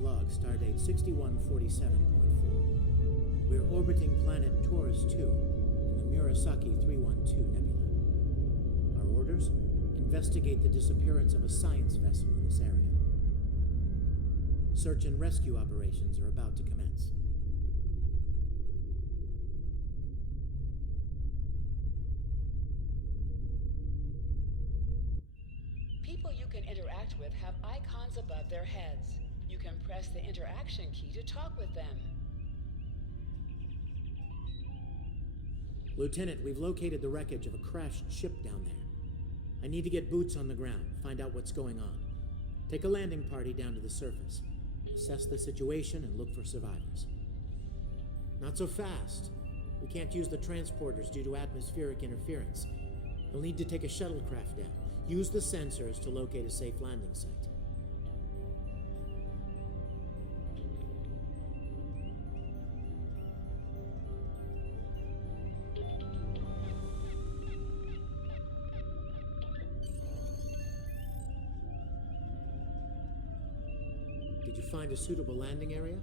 log, stardate 6147.4. We're orbiting planet Taurus 2 in the Mournesong 312 nebula. Our orders? Investigate the disappearance of a science vessel in this area. Search and rescue operations are about to commence. People you can interact with have icons above their heads. You can press the interaction key to talk with them. Lieutenant, we've located the wreckage of a crashed ship down there. I need to get boots on the ground, find out what's going on. Take a landing party down to the surface. Assess the situation and look for survivors. Not so fast. We can't use the transporters due to atmospheric interference. You'll need to take a shuttlecraft down. Use the sensors to locate a safe landing site. Did you find a suitable landing area?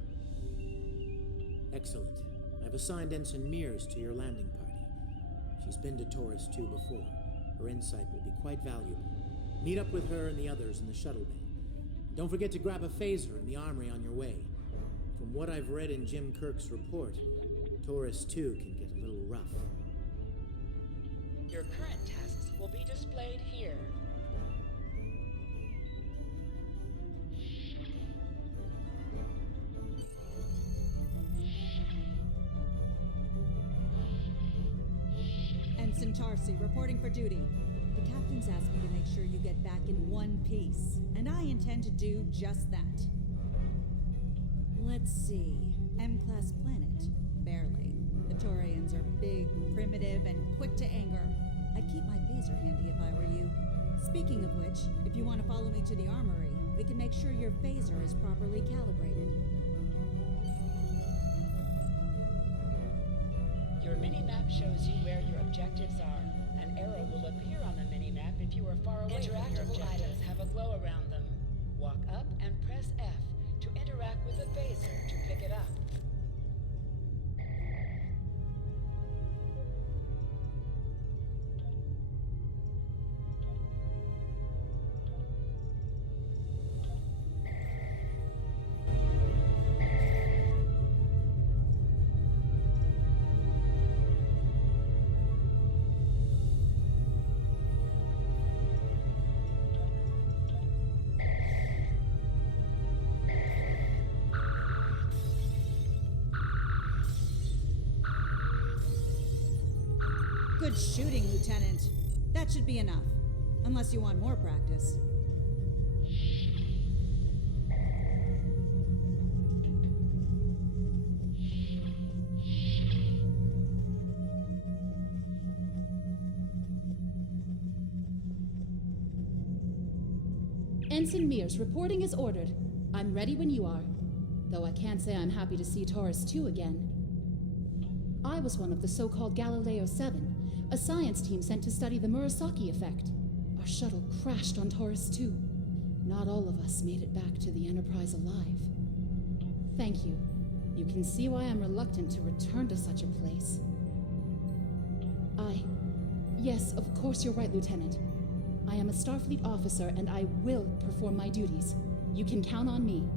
Excellent. I've assigned Ensign Mears to your landing party. She's been to Taurus 2 before. Her insight will be quite valuable. Meet up with her and the others in the shuttle bay. Don't forget to grab a phaser in the armory on your way. From what I've read in Jim Kirk's report, Taurus 2 can get a little rough. Your current tasks will be displayed here. Ensign Tarsi, reporting for duty. The captain's asked me to make sure you get back in one piece, and I intend to do just that. Let's see. M-class planet? Barely. The Taurians are big, primitive, and quick to anger. I'd keep my phaser handy if I were you. Speaking of which, if you want to follow me to the armory, we can make sure your phaser is properly calibrated. Your mini-map shows you where your objectives are. An arrow will appear on the mini-map if you are far away from your objectives. Items have a glow around them. Walk up and press F to interact with the phaser to pick it up. Good shooting, Lieutenant. That should be enough. Unless you want more practice. Ensign Mears, reporting as ordered. I'm ready when you are. Though I can't say I'm happy to see Taurus 2 again. I was one of the so-called Galileo 7, a science team sent to study the Mournesong effect. Our shuttle crashed on Taurus 2. Not all of us made it back to the Enterprise alive. Thank you. You can see why I'm reluctant to return to such a place. Yes, of course you're right, Lieutenant. I am a Starfleet officer and I will perform my duties. You can count on me.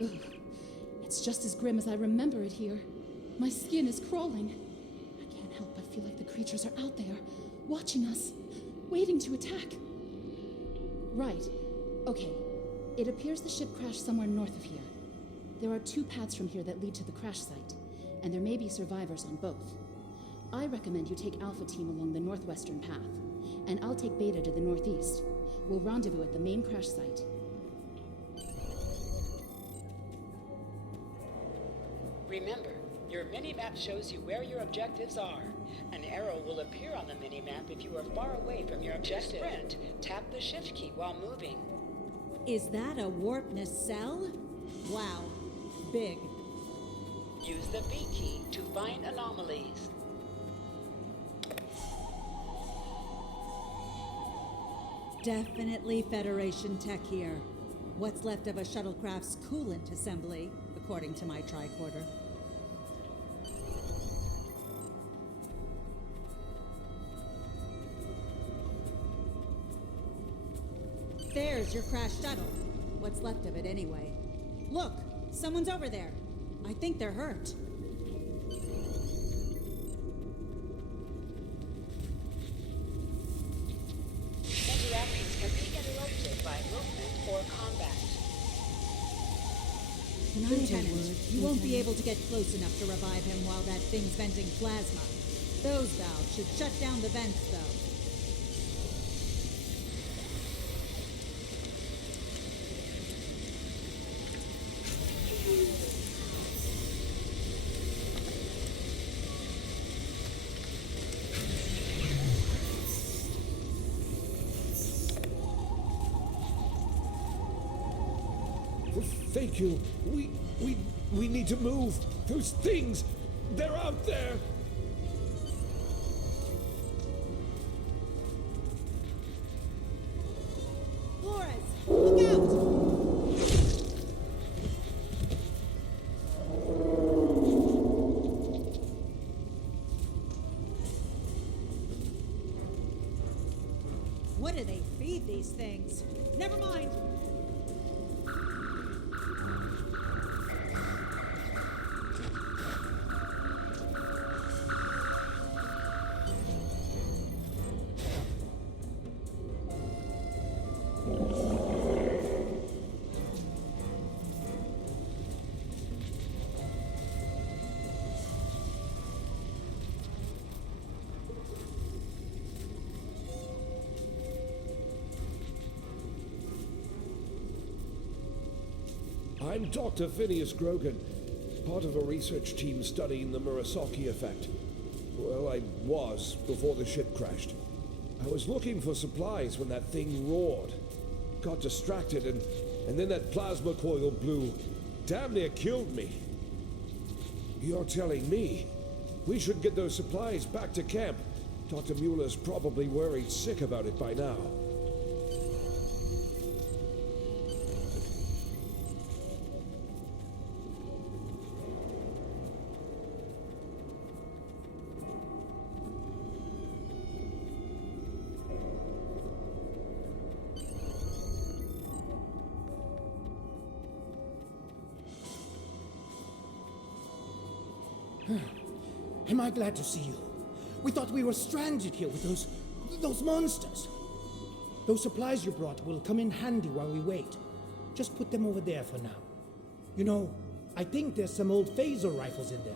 Ugh. It's just as grim as I remember it here. My skin is crawling. I can't help but feel like the creatures are out there, watching us, waiting to attack. Right. Okay. It appears the ship crashed somewhere north of here. There are 2 paths from here that lead to the crash site. and there may be survivors on both. I recommend you take Alpha Team along the northwestern path, and I'll take Beta to the northeast. We'll rendezvous at the main crash site. Remember, your mini-map shows you where your objectives are. An arrow will appear on the mini-map if you are far away from your objective. To sprint, tap the shift key while moving. Is that a warp nacelle? Wow. Big. Use the V key to find anomalies. Definitely Federation tech here. What's left of a shuttlecraft's coolant assembly, according to my tricorder. There's your crashed shuttle. What's left of it anyway. Look, someone's over there. I think they're hurt. Interactions can be interrupted by movement or combat. Lieutenant, you won't be able to get close enough to revive him while that thing's venting plasma. Those valves should shut down the vents, though. Thank you. We need to move. Those things, they're out there. Flores, look out! What do they feed these things? Never mind. I'm Dr. Phineas Grogan, part of a research team studying the Mournesong effect. Well, I was before the ship crashed. I was looking for supplies when that thing roared. Got distracted and then that plasma coil blew. Damn near killed me. You're telling me we should get those supplies back to camp? Dr. Mueller's probably worried sick about it by now. Am I glad to see you? We thought we were stranded here with those monsters. Those supplies you brought will come in handy while we wait. Just put them over there for now. You know, I think there's some old phaser rifles in there.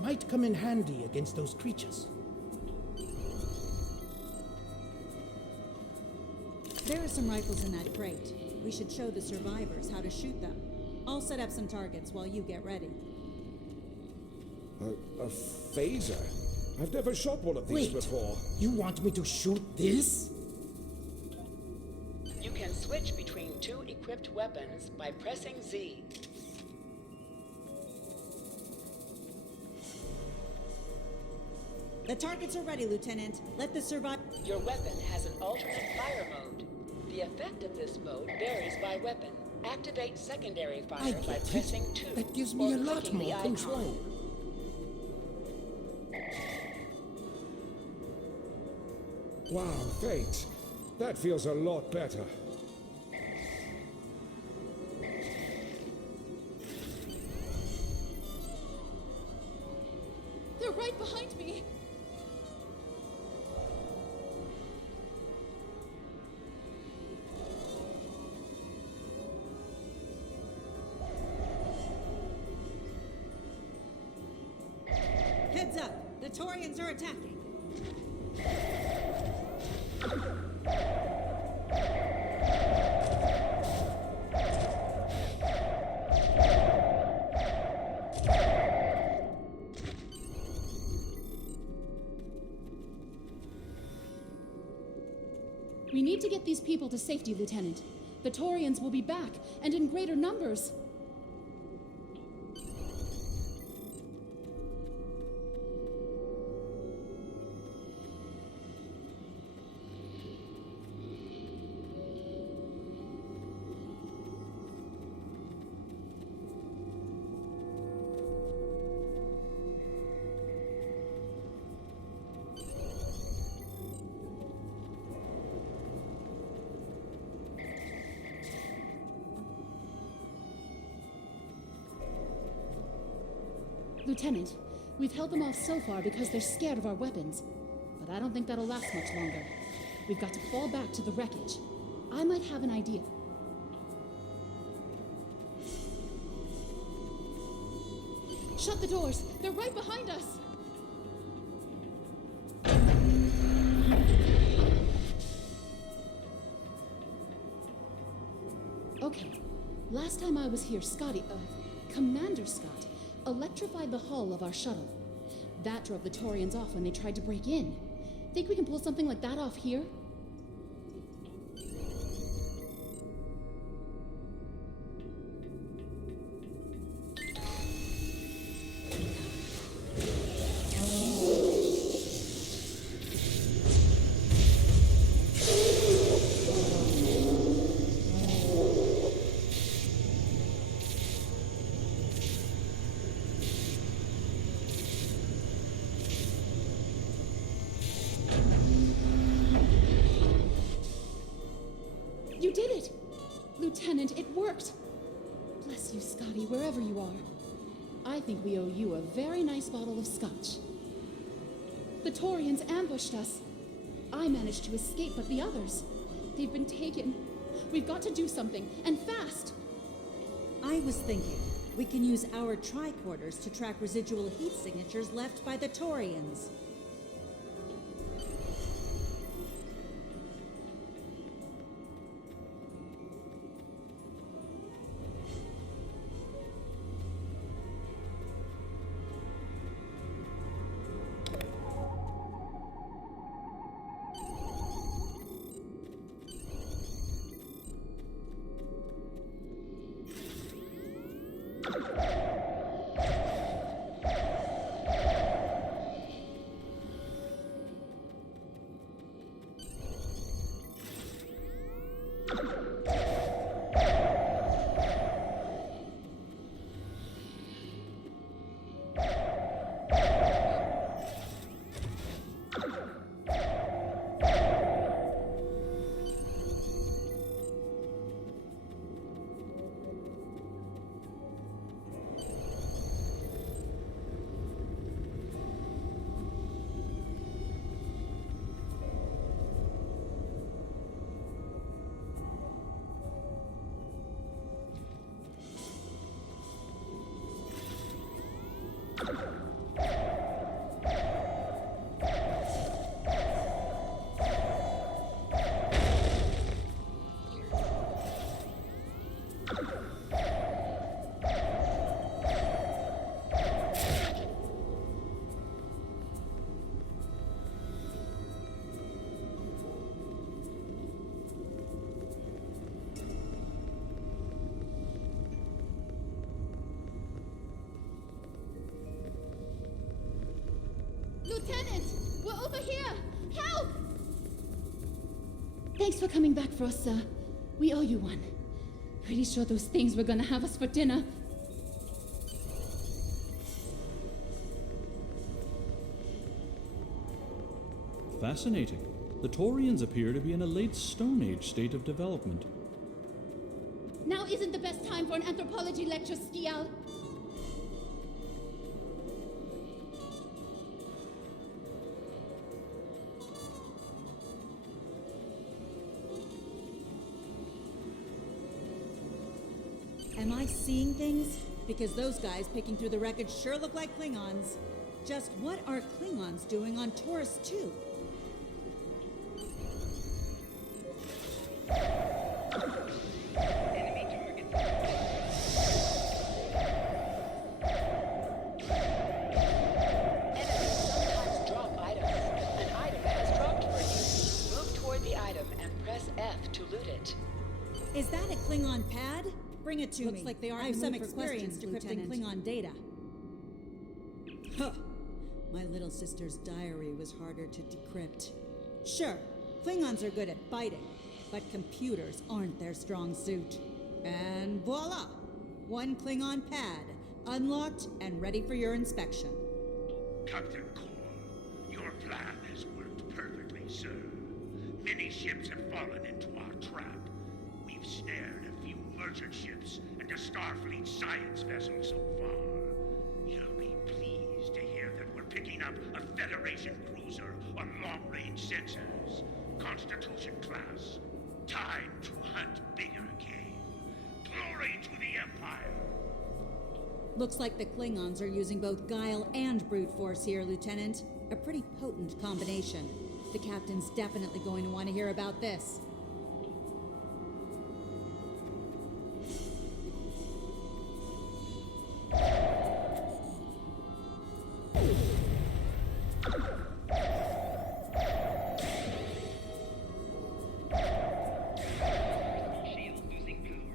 Might come in handy against those creatures. There are some rifles in that crate. We should show the survivors how to shoot them. I'll set up some targets while you get ready. A phaser? I've never shot one of these before. You want me to shoot this? You can switch between two equipped weapons by pressing Z. The targets are ready, Lieutenant. Let the survivor... Your weapon has an alternate fire mode. The effect of this mode varies by weapon. Activate secondary fire by pressing 2. That gives me or a lot clicking the more icon. control. Wow, thanks. That feels a lot better. They're right behind me! The Taurians are attacking. We need to get these people to safety, Lieutenant. The Taurians will be back, and in greater numbers. Lieutenant, we've held them off so far because they're scared of our weapons. But I don't think that'll last much longer. We've got to fall back to the wreckage. I might have an idea. Shut the doors! They're right behind us! Okay. Last time I was here, Commander Scott, electrified the hull of our shuttle. That drove the Taurians off when they tried to break in. Think we can pull something like that off here? You did it! Lieutenant, it worked! Bless you, Scotty, wherever you are. I think we owe you a very nice bottle of scotch. The Taurians ambushed us. I managed to escape, but the others, they've been taken. We've got to do something, and fast! I was thinking we can use our tricorders to track residual heat signatures left by the Taurians. Lieutenant! We're over here! Help! Thanks for coming back for us, sir. We owe you one. Pretty sure those things were gonna have us for dinner. Fascinating. The Taurians appear to be in a late Stone Age state of development. Now isn't the best time for an anthropology lecture, Skial. Am I seeing things? Because those guys picking through the wreckage sure look like Klingons. Just what are Klingons doing on Taurus 2? Enemy target. Enemies sometimes drop items. An item has dropped for you. Move toward the item and press F to loot it. Is that a Klingon pad? Bring it to me. Looks like they are I in have the some mood for experience questions, decrypting Lieutenant. Klingon data. Huh. My little sister's diary was harder to decrypt. Sure, Klingons are good at fighting, but computers aren't their strong suit. And voila! One Klingon pad, unlocked and ready for your inspection. Captain Core, your plan has worked perfectly, sir. Many ships have fallen into our trap. We've snared a few merchant ships and a Starfleet science vessel so far. You'll be pleased to hear that we're picking up a Federation cruiser on long-range sensors. Constitution class. Time to hunt bigger game. Glory to the Empire! Looks like the Klingons are using both guile and brute force here, Lieutenant. A pretty potent combination. The captain's definitely going to want to hear about this. Shield losing power.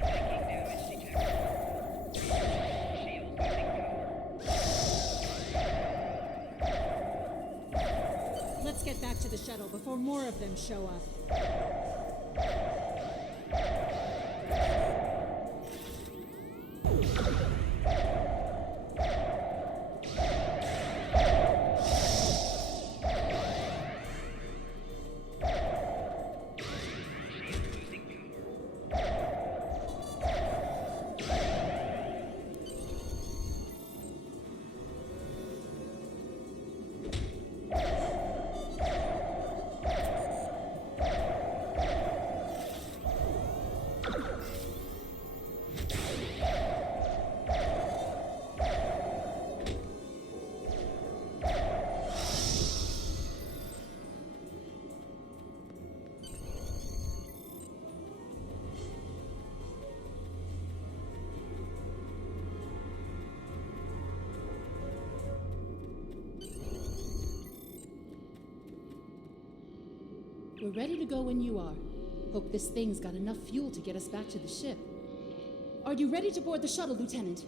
Taking damage detected. Shield losing power. Let's get back to the shuttle before more of them show up. Shield losing power. We're ready to go when you are. Hope this thing's got enough fuel to get us back to the ship. Are you ready to board the shuttle, Lieutenant?